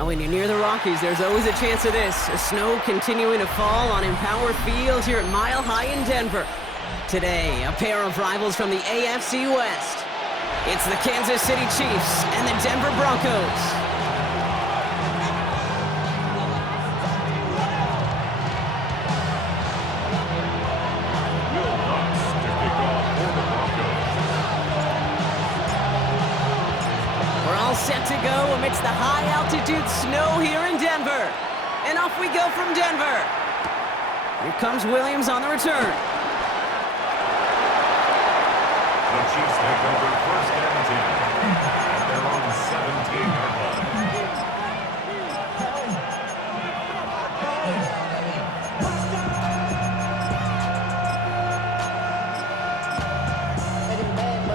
Now, when you're near the Rockies, there's always a chance of this. Snow continuing to fall on Empower Field here at Mile High in Denver. Today, a pair of rivals from the AFC West. It's the Kansas City Chiefs and the Denver Broncos. Set to go amidst the high-altitude snow here in Denver. And off we go from Denver. Here comes Williams on the return. The Chiefs take over first and 10. They're on the 17-yard line.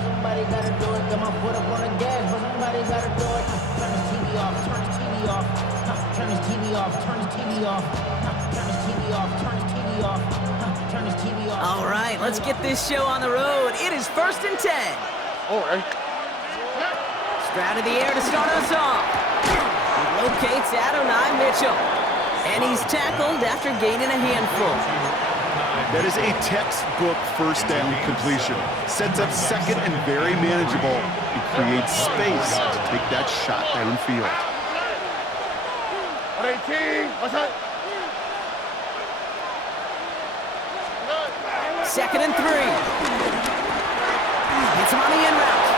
Somebody gotta do it. Got my foot up on the gas, but somebody gotta do it. Turn this TV off. Turn this TV off. Turn this TV off. Turn this TV off. Turn this TV off. Turn this TV off. Turn this TV off. All right, let's get this show on the road. It is first and 10. All right. Stroud in the air to start us off. He locates Adonai Mitchell. And he's tackled after gaining a handful. That is a textbook first down completion. Sets up second and very manageable. It creates space to take that shot downfield. 118. What's that? Second and 3. Gets him on the in route.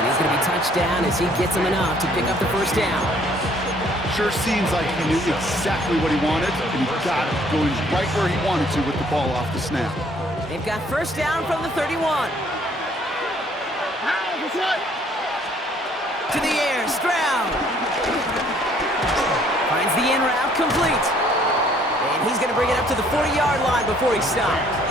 And he's going to be touched down as he gets him enough to pick up the first down. Sure seems like he knew exactly what he wanted, and he got it going right where he wanted to with the ball off the snap. They've got first down from the 31. To the air, Stroud. Finds the in route complete. And he's going to bring it up to the 40-yard line before he stops.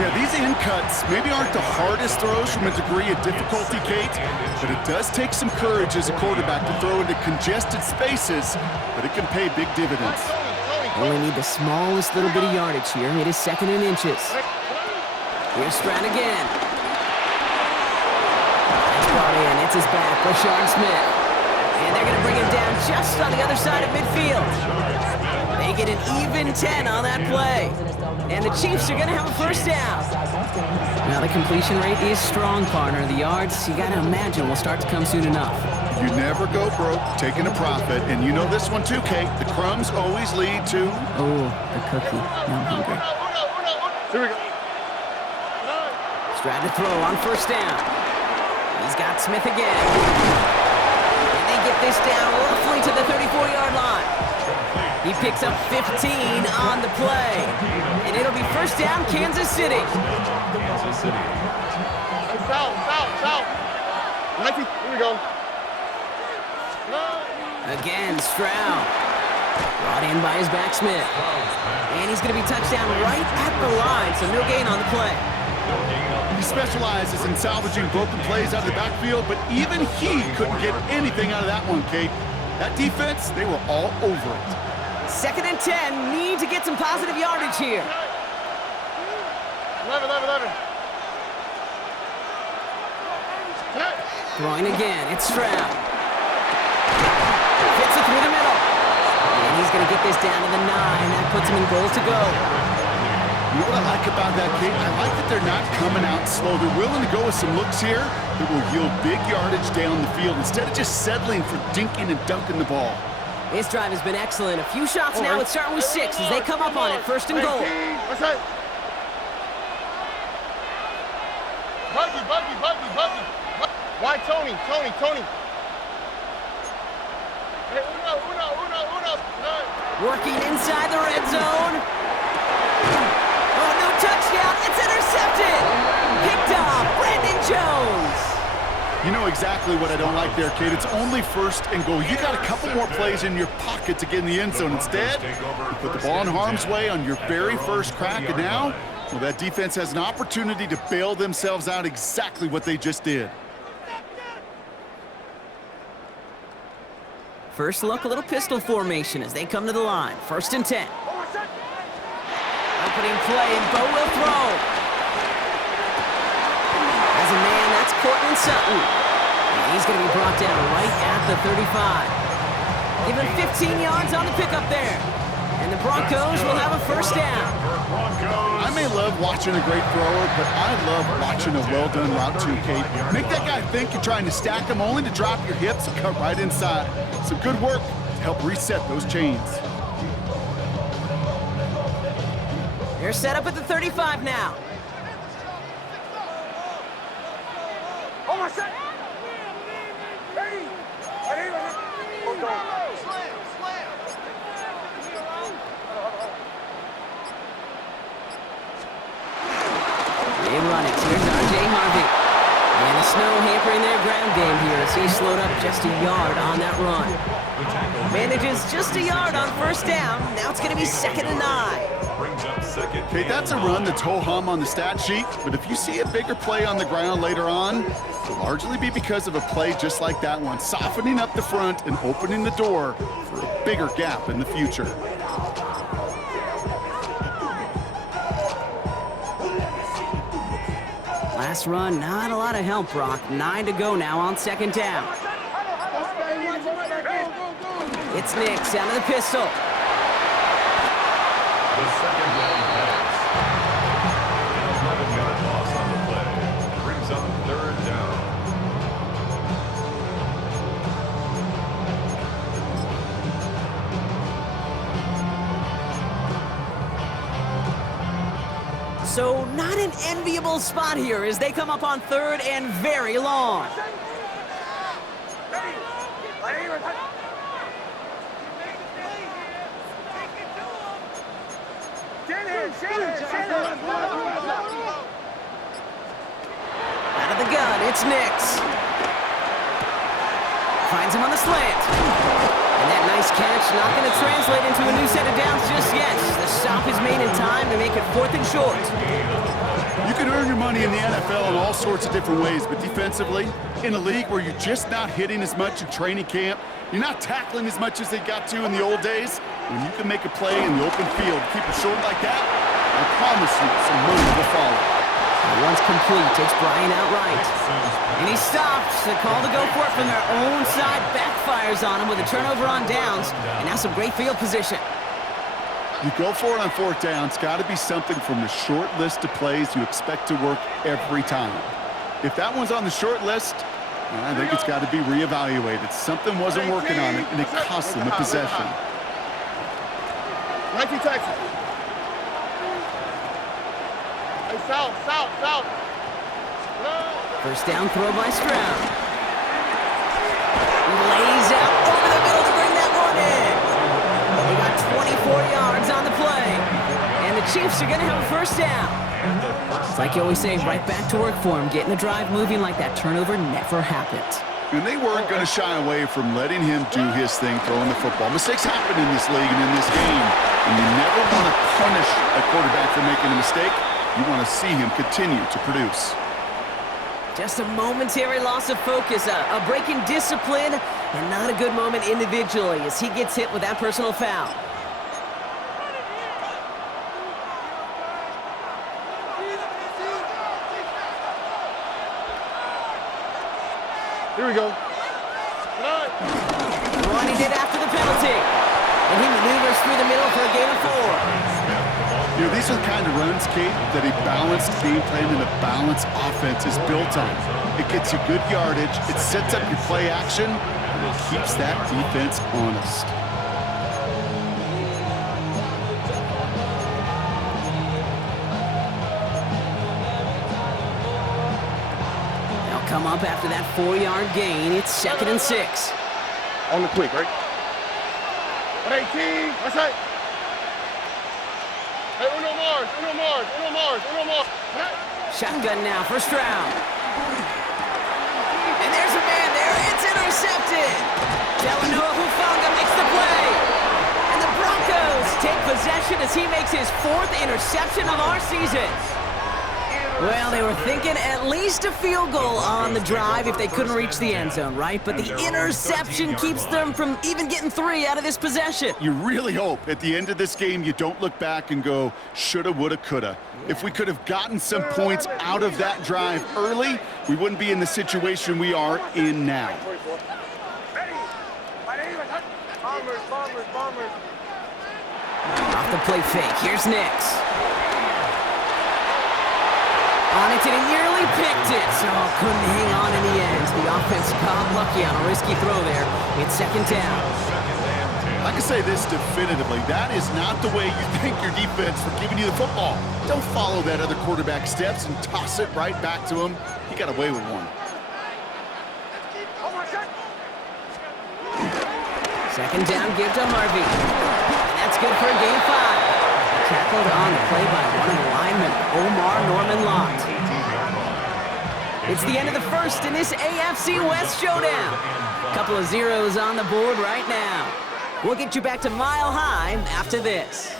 Yeah, these in cuts maybe aren't the hardest throws from a degree of difficulty, Kate, but it does take some courage as a quarterback to throw into congested spaces, but it can pay big dividends. Only need the smallest little bit of yardage here. It is second and inches. Here's Stroud again. That's brought in. It's his back, Rashard Smith. And they're going to bring him down just on the other side of midfield. They get an even 10 on that play. And the Chiefs are going to have a first down. Now the completion rate is strong, partner. The yards, you got to imagine, will start to come soon enough. You never go broke taking a profit, and you know this one too, Kate. The crumbs always lead to... Oh, the cookie. Now I'm hungry. Here we go. Stroud to throw on first down. He's got Smith again. And they get this down roughly to the 34-yard line. He picks up 15 on the play. And it'll be first down, Kansas City. Kansas City. South. 90. Here we go. Again, Stroud. Brought in by his back Smith. And he's going to be touched down right at the line, so no gain on the play. He specializes in salvaging broken plays out of the backfield, but even he couldn't get anything out of that one, Kate. That defense, they were all over it. Second and 10, need to get some positive yardage here. 11. Throwing again, it's Stroud. Fits it through the middle. And he's going to get this down to the 9. That puts him in goal to go. You know what I like about that, Kate? I like that they're not coming out slow. They're willing to go with some looks here that will yield big yardage down the field instead of just settling for dinking and dunking the ball. This drive has been excellent. A few shots now, it's starting with 6 as they come up on it, first and goal. What's that? Buggy. Why Tony? Hey, uno. Working inside the red zone. Oh, no touchdown. It's intercepted. Picked off. Brandon Jones. You know exactly what I don't like there, Kate. It's only first and goal. You got a couple more plays in your pocket to get in the end zone. Instead, you put the ball in harm's way on your very first crack, and now, well, that defense has an opportunity to bail themselves out exactly what they just did. First look, a little pistol formation as they come to the line. First and 10. Opening play, and Bo will throw. As a man, that's Cortland Sutton. And he's going to be brought down right at the 35. Even 15 yards on the pickup there. And the Broncos will have a first down. I may love watching a great thrower, but I love watching a well-done route too, Kate. Make that guy think you're trying to stack him only to drop your hips and cut right inside. Some good work to help reset those chains. They're set up at the 35 now. They run it. Here's R.J. Harvey. And the snow hampering their ground game here as he slowed up just a yard on that run. Manages just a yard on first down. Now it's going to be 2nd and 9. Kate, that's a run that's ho-hum on the stat sheet, but if you see a bigger play on the ground later on, it'll largely be because of a play just like that one, softening up the front and opening the door for a bigger gap in the future. Last run, not a lot of help, Brock. 9 to go now on 2nd down. It's Nix out of the pistol. The 2nd down pass. An 11-yard loss on the play. Brings up 3rd down. So not an enviable spot here as they come up on 3rd and very long. Out of the gun, it's Nix. Finds him on the slant. And that nice catch not going to translate into a new set of downs just yet. The stop is made in time to make it 4th and short. You can earn your money in the NFL in all sorts of different ways, but defensively, in a league where you're just not hitting as much in training camp, you're not tackling as much as they got to in the old days, when you can make a play in the open field, keep it short like that, I promise you some money will follow. Once complete, takes Bryant outright. And he stops. The call to go for it from their own side backfires on him with a turnover on downs. And now some great field position. You go for it on 4th down. It's got to be something from the short list of plays you expect to work every time. If that one's on the short list, I think it's got to be reevaluated. Something wasn't working on it, and it cost them a possession. 19 Texas. Hey, south. First down throw by Stroud. He lays out over the middle to bring that one in. They got 24 yards on the play. And the Chiefs are going to have a first down. It's like you always say, right back to work for him. Getting the drive moving like that turnover never happened. And they weren't going to shy away from letting him do his thing throwing the football. Mistakes happen in this league and in this game. And you never want to punish a quarterback for making a mistake. You want to see him continue to produce. Just a momentary loss of focus, a break in discipline, and not a good moment individually as he gets hit with that personal foul. Here we go. Run he did after the penalty. And he maneuvers through the middle for a gain of 4. You know, these are the kind of runs, Kate, that a balanced game plan and a balanced offense is built on. It gets you good yardage, it sets up your play action, and it keeps that defense honest. They'll come up after that 4-yard gain. It's 2nd and 6. On the quick, right? 118. That's right. Hey, Uno Mars. Shotgun now for Stroud. And there's a man there. It's intercepted. Delanoa Hufanga makes the play. And the Broncos take possession as he makes his 4th interception of our season. Well, they were thinking at least a field goal on the drive if they couldn't reach the end zone, right? But the interception keeps them from even getting 3 out of this possession. You really hope at the end of this game you don't look back and go, shoulda, woulda, coulda. If we could have gotten some points out of that drive early, we wouldn't be in the situation we are in now. Bombers. Off the play fake, here's Nix. On it, and he nearly picked it. So couldn't hang on in the end. The offense got lucky on a risky throw there. It's second down. I can say this definitively. That is not the way you thank your defense for giving you the football. Don't follow that other quarterback steps and toss it right back to him. He got away with one. Second down, give to Harvey. And that's good for a gain of 5. Tackled on the play by one of the linemen, Omar Norman Lott. It's the end of the first in this AFC West showdown. Couple of zeros on the board right now. We'll get you back to Mile High after this.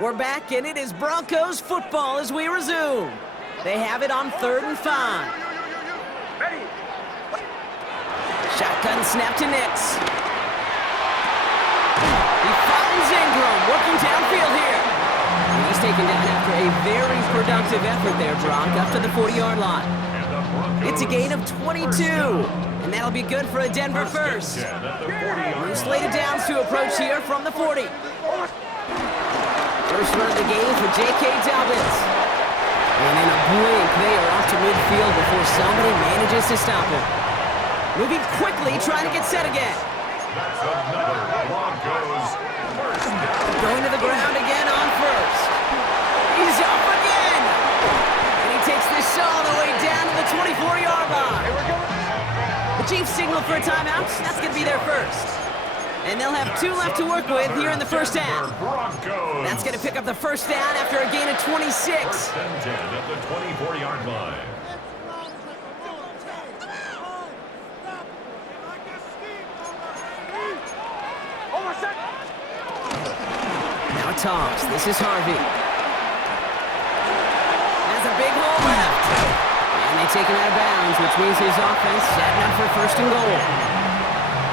We're back, and it is Broncos football as we resume. They have it on 3rd and 5. Shotgun snap to Nix. He finds Ingram, working downfield here. And he's taken down after a very productive effort there, Brock, up to the 40-yard line. It's a gain of 22, and that'll be good for a Denver first. New slated downs to approach here from the 40. First run of the game for J.K. Dobbins. And in a blink, they are off to midfield before somebody manages to stop him. Moving quickly, trying to get set again. Going to the ground again on first. He's up again. And he takes this all the way down to the 24-yard line. The Chiefs signal for a timeout. That's going to be their first. And they'll have 2 left to work with here in the first half. That's going to pick up the first down after a gain of 26. First and 10 at the 24-yard line. Now toss. This is Harvey. Has a big hole left. And they take him out of bounds, which means his offense setting up for first and goal.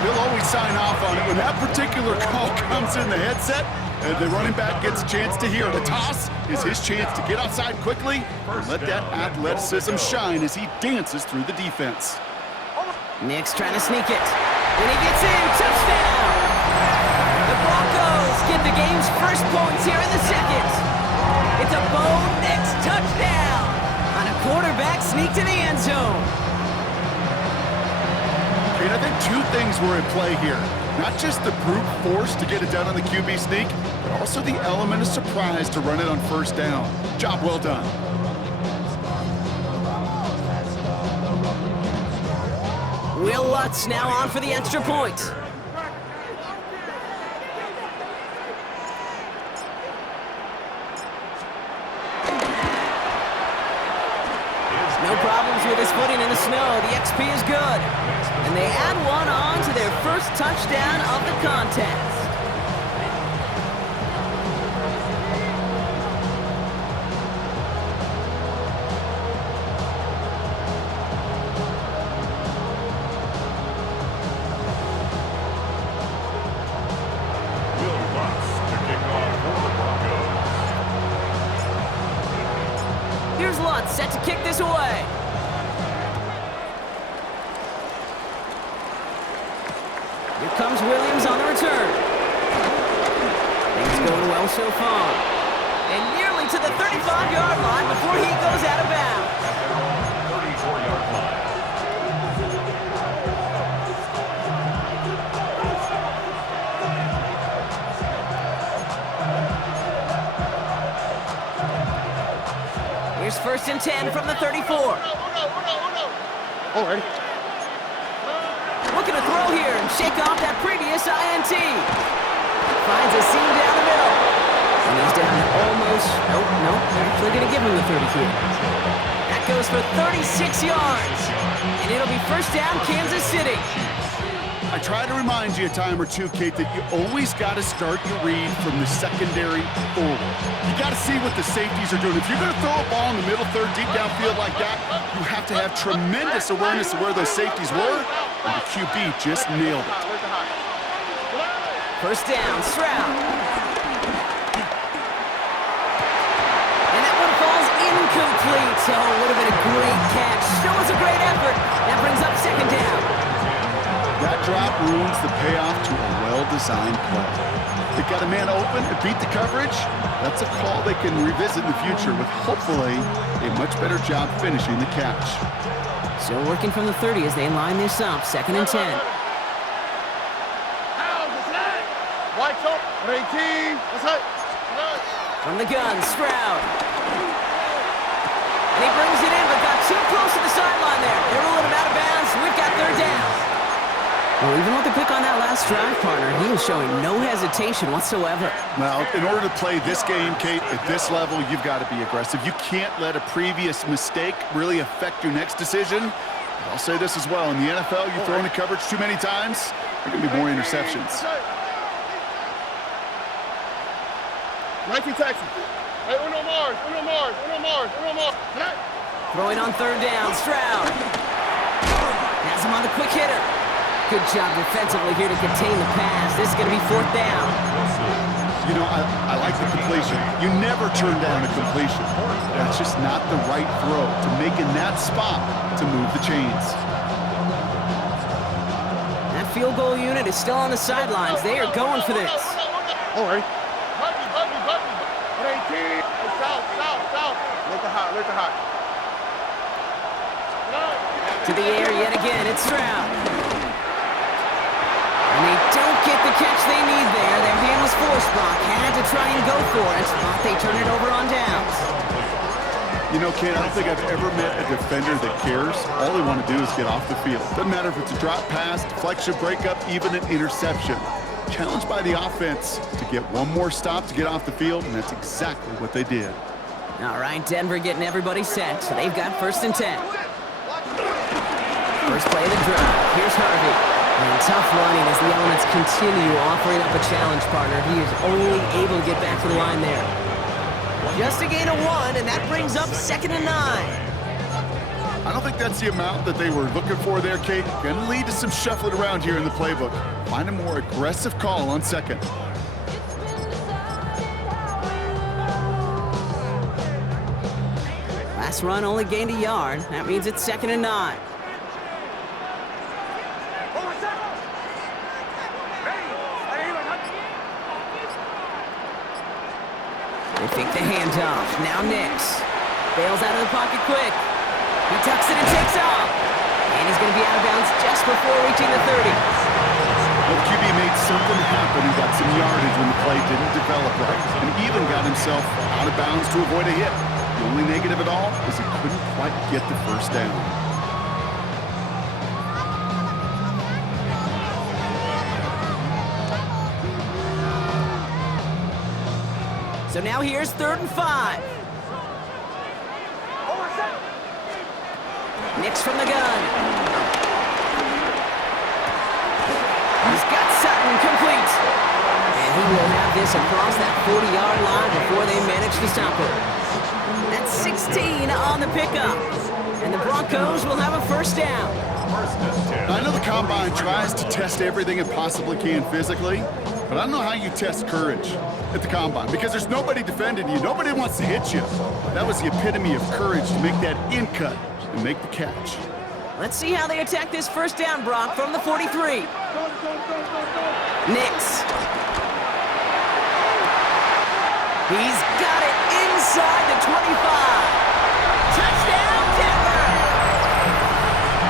He'll always sign off on it when that particular call comes in the headset and the running back gets a chance to hear. The toss is his chance to get outside quickly and let that athleticism shine as he dances through the defense. Nix trying to sneak it. And he gets in. Touchdown! The Broncos get the game's first points here in the second. It's a Bo Nix touchdown on a quarterback sneak to the end zone. And I think 2 things were in play here. Not just the brute force to get it done on the QB sneak, but also the element of surprise to run it on first down. Job well done. Will Lutz now on for the extra point. No problems with his footing in the snow. The XP is good. And they add one on to their first touchdown of the contest. Will Lutz to kick off for the Broncos. Here's Lutz set to kick this away. Here comes Williams on the return. Things going well so far. And nearly to the 35-yard line before he goes out of bounds. 34-yard line. Here's first and 10 from the 34. All right. Looking to throw here and shake off that previous INT. Finds a seam down the middle. And he's down to almost, nope, they're actually going to give him the 30 here. That goes for 36 yards. And it'll be first down, Kansas City. I try to remind you a time or two, Kate, that you always got to start your read from the secondary forward. You got to see what the safeties are doing. If you're going to throw a ball in the middle third, deep downfield like that, you have to have tremendous awareness of where those safeties were, and the QB just nailed it. First down, Stroud. And that one falls incomplete. So it would have been a great catch. Still was a great effort. That brings up second down. That drop ruins the payoff to a well-designed play. They got a man open and beat the coverage. That's a call they can revisit in the future with hopefully a much better job finishing the catch. Still working from the 30 as they line this up. Second and 10. White top, 18. Let's hit. From the gun, Stroud. And he brings it in, but got too close to the sideline there. They're ruling him out of bounds. We've got third down. Well, even with the pick on that last drive, partner, he was showing no hesitation whatsoever. Well, in order to play this game, Kate, at this level, you've got to be aggressive. You can't let a previous mistake really affect your next decision. But I'll say this as well. In the NFL, you throw into coverage too many times, there are going to be more interceptions. 19 Texans. Hey, Uno Mars. Throwing on third down, Stroud. Has him on the quick hitter. Good job defensively here to contain the pass. This is going to be fourth down. You know, I like the completion. You never turn down a completion. That's just not the right throw to make in that spot to move the chains. That field goal unit is still on the sidelines. They are going for this. All right. 18. South. Let the hot. To the air yet again, it's Stroud. And they don't get the catch they need there. Their hand was forced. Brock had to try and go for it, but they turn it over on downs. You know, Ken, I don't think I've ever met a defender that cares. All they want to do is get off the field. Doesn't matter if it's a drop pass, deflection, breakup, even an interception. Challenged by the offense to get one more stop to get off the field, and that's exactly what they did. All right, Denver getting everybody set, so they've got first and 10. First play of the drive. Here's Harvey. And tough running as the elements continue offering up a challenge, partner. He is only able to get back to the line there. Just a gain of 1, and that brings up second and 9. I don't think that's the amount that they were looking for there, Kate. Going to lead to some shuffling around here in the playbook. Find a more aggressive call on second. Last run only gained a yard. That means it's second and 9. They fake the handoff. Now Nix. Bails out of the pocket quick. He tucks it and takes off. And he's going to be out of bounds just before reaching the 30. Well, the QB made something happen. He got some yardage when the play didn't develop right. And even got himself out of bounds to avoid a hit. The only negative at all is he couldn't quite get the first down. So now here's third and 5. Nix from the gun. He's got Sutton complete. And he will have this across that 40-yard line before they manage to stop it. That's 16 on the pickup. And the Broncos will have a first down. I know the Combine tries to test everything it possibly can physically, but I don't know how you test courage at the Combine because there's nobody defending you. Nobody wants to hit you. That was the epitome of courage to make that in cut and make the catch. Let's see how they attack this first down, Brock, from the 43. Nix. He's got it inside the 25. Touchdown, Denver!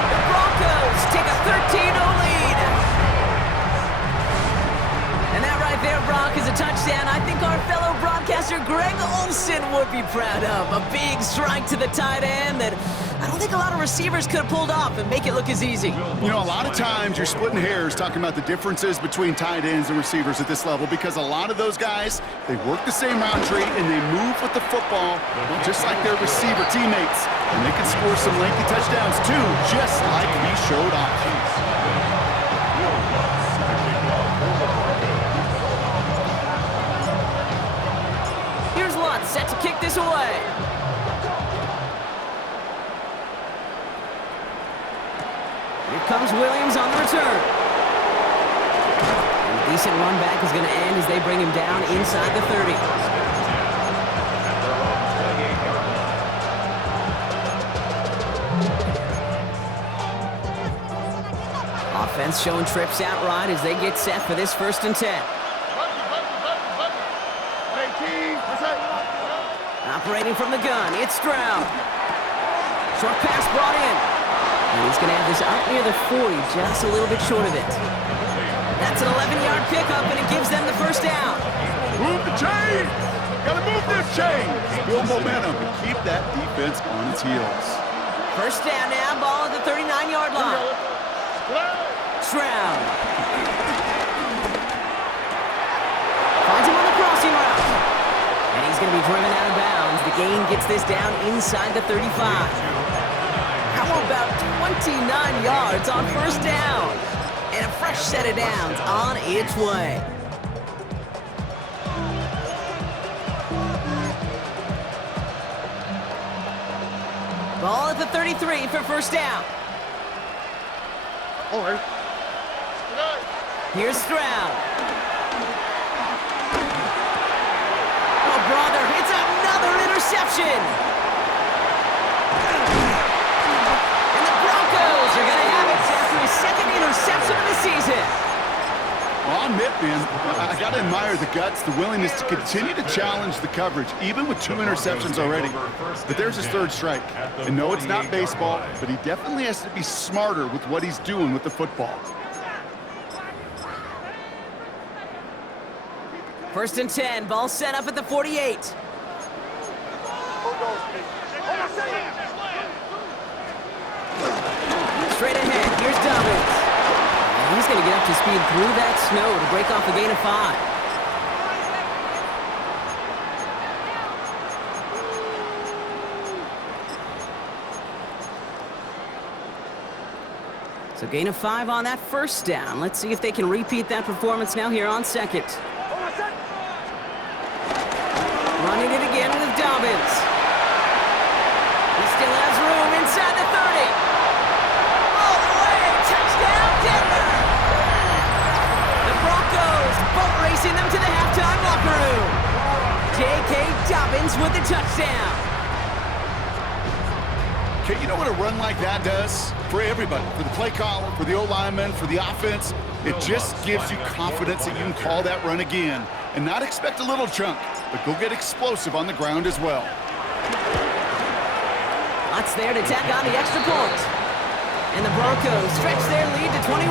The Broncos take a 13-0 lead. And that right there, Brock, is a touchdown I think our fellow broadcaster Greg Olsen would be proud of. A big strike to the tight end that I don't think a lot of receivers could have pulled off and make it look as easy. You know, a lot of times you're splitting hairs talking about the differences between tight ends and receivers at this level because a lot of those guys, they work the same route tree and they move with the football just like their receiver teammates. And they can score some lengthy touchdowns too, just like he showed off. this away. Here comes Williams on the return. And a decent run back is going to end as they bring him down inside the 30. Offense showing trips out right as they get set for this 1st and 10. Operating from the gun, it's Stroud. Short pass brought in. And he's going to have this out near the 40, just a little bit short of it. That's an 11-yard pickup, and it gives them the 1st down. Move the chain! Gotta move this chain! Build momentum and keep that defense on its heels. 1st down now, ball at the 39-yard line. Stroud. Finds him on the crossing route. And he's going to be driven out of bounds. The gain gets this down inside the 35. How about 29 yards on 1st down? And a fresh set of downs on its way. Ball at the 33 for 1st down. Here's Stroud. Oh, brother, it's another interception. And the Broncos are going to have it after his 2nd interception of the season. Well, I'll admit, man, I got to admire the guts, the willingness to continue to challenge the coverage, even with 2 interceptions already. But there's his 3rd strike. And no, it's not baseball, but he definitely has to be smarter with what he's doing with the football. 1st and 10, ball set up at the 48. Straight ahead, here's Dobbins. And he's going to get up to speed through that snow to break off a gain of 5. So gain of 5 on that 1st down. Let's see if they can repeat that performance now here on 2nd. Running it again with Dobbins. He still has room inside the 30. All the way, touchdown Denver! The Broncos boat racing them to the halftime locker room. J.K. Dobbins with the touchdown. Okay, you know what a run like that does? For everybody, for the play caller, for the O-lineman, for the offense, it just gives you confidence that you can call that run again and not expect a little chunk, but go get explosive on the ground as well. Lots there to tack on the extra point. And the Broncos stretch their lead to 21.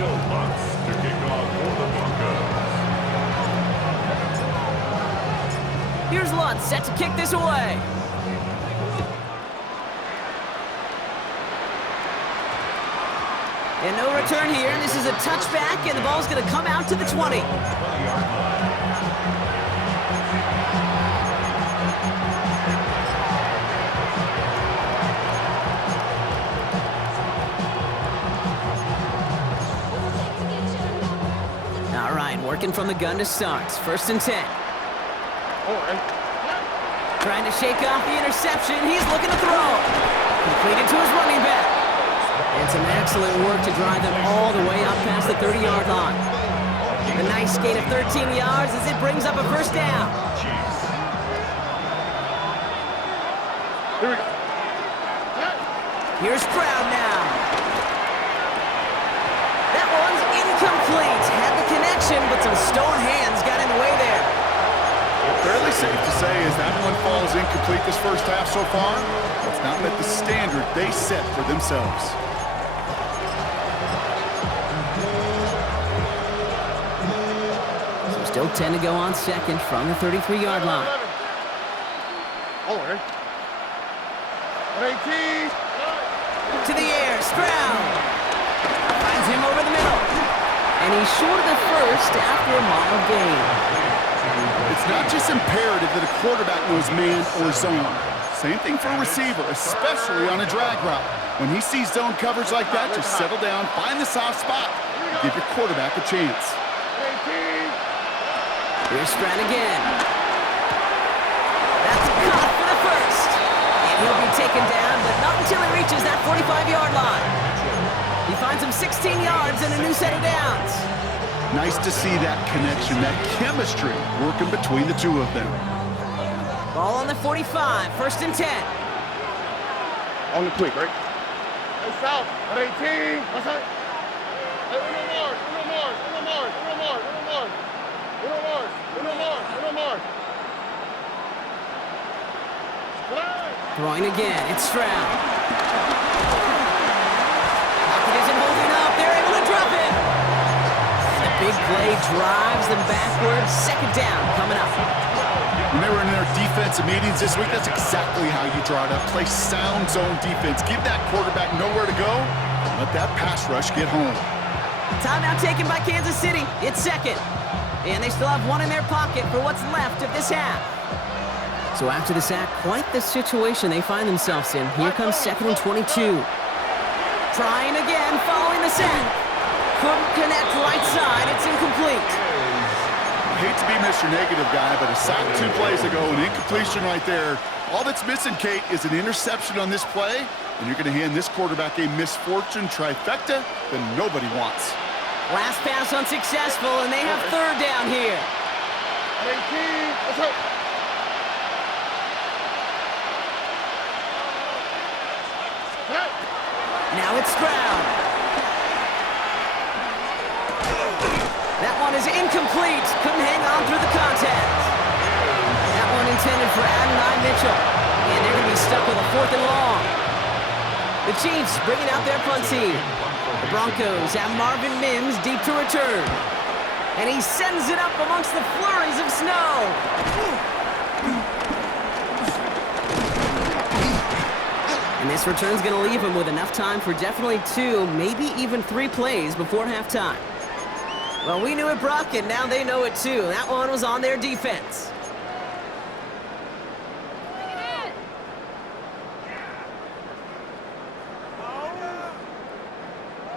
Will Lutz to kick off for the Broncos. Here's Lutz set to kick this away. And no return here. This is a touchback, and the ball's going to come out to the 20. All right, working from the gun to start. 1st and 10. Trying to shake off the interception. He's looking to throw. Completed to his running back. And some excellent work to drive them all the way up past the 30-yard line. A nice gain of 13 yards as it brings up a 1st down. Here we go. Here's Stroud now. That one's incomplete. Had the connection, but some stone hands got in the way there. Fairly safe to say as that one falls incomplete this 1st half so far, it's not met the standard they set for themselves. So still 10 to go on 2nd from the 33-yard line. To the air, Stroud. Finds him over the middle. And he's short of the 1st after a mild gain. It's not just imperative that a quarterback knows man or zone. Same thing for a receiver, especially on a drag route. When he sees zone coverage like that, just settle down, find the soft spot. Give your quarterback a chance. 18. Here's Stroud again. That's caught for the first. And he'll be taken down, but not until he reaches that 45-yard line. He finds him 16 yards and a new set of downs. Nice to see that connection, that chemistry working between the two of them. Ball on the 45, 1st and 10. On the quick, right? Hey, South, at 18. What's that? Hey, Uno Mars. Throwing again, it's Stroud. Pocket isn't holding up, they're able to drop it. And the big play drives them backwards. 2nd down coming up. When they were in their defensive meetings this week, that's exactly how you draw it up. Play sound zone defense. Give that quarterback nowhere to go. Let that pass rush get home. Timeout taken by Kansas City. It's 2nd. And they still have one in their pocket for what's left of this half. So after the sack, quite the situation they find themselves in. Here comes 2nd and 22. Trying again, following the sack. Couldn't connect right side. It's incomplete. I hate to be Mr. Negative guy, but a sack 2 plays ago, an incompletion right there. All that's missing, Kate, is an interception on this play, and you're going to hand this quarterback a misfortune trifecta that nobody wants. Last pass unsuccessful, and they have 3rd down here. 18. What's up? Now it's Stroud. That one is incomplete. Couldn't hang on through the contact. That one intended for Adonai Mitchell. And they're going to be stuck with a 4th and long. The Chiefs bringing out their punt team. The Broncos have Marvin Mims deep to return. And he sends it up amongst the flurries of snow. And this return's going to leave him with enough time for definitely 2, maybe even 3 plays before halftime. Well, we knew it, Brock, and now they know it too. That one was on their defense.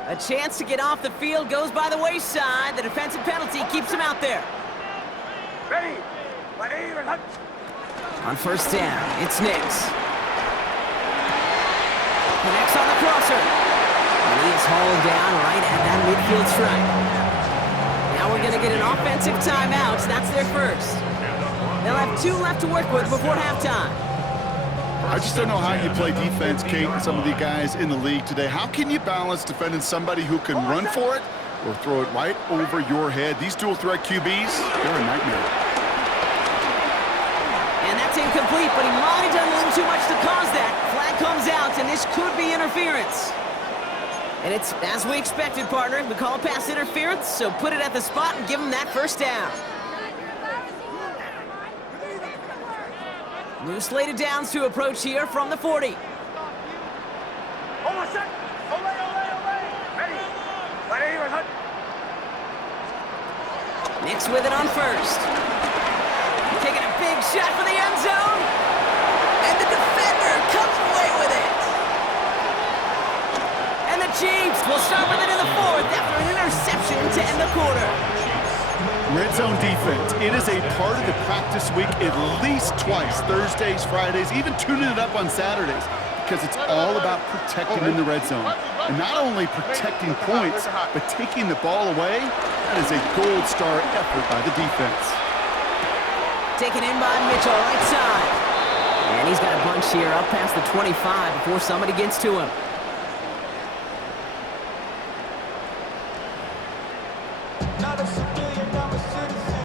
A chance to get off the field goes by the wayside. The defensive penalty keeps him out there. Ready. On 1st down, it's Nix. Connects on the crosser. And he is hauled down right at that midfield stripe. Now we're going to get an offensive timeout. That's their first. They'll have 2 left to work with before halftime. I just don't know how you play defense, Kate, and some of the guys in the league today. How can you balance defending somebody who can run for it or throw it right over your head? These dual-threat QBs, they're a nightmare. And that's incomplete, but he might have done a little too much to cause that. Flag comes out, and this could be interference. And it's as we expected, partner. We call it pass interference, so put it at the spot and give him that 1st down. New slated downs to approach here from the 40. Nix with it on 1st. Taking a big shot for the end zone. And the defender comes away with it. And the Chiefs will start with it in the 4th after an interception to end the quarter. Red zone defense, it is a part of the practice week at least twice, Thursdays, Fridays, even tuning it up on Saturdays, because it's all about protecting in the red zone. And not only protecting points, but taking the ball away. That is a gold star effort by the defense. Taken in by Mitchell, right side. And he's got a bunch here up past the 25 before somebody gets to him.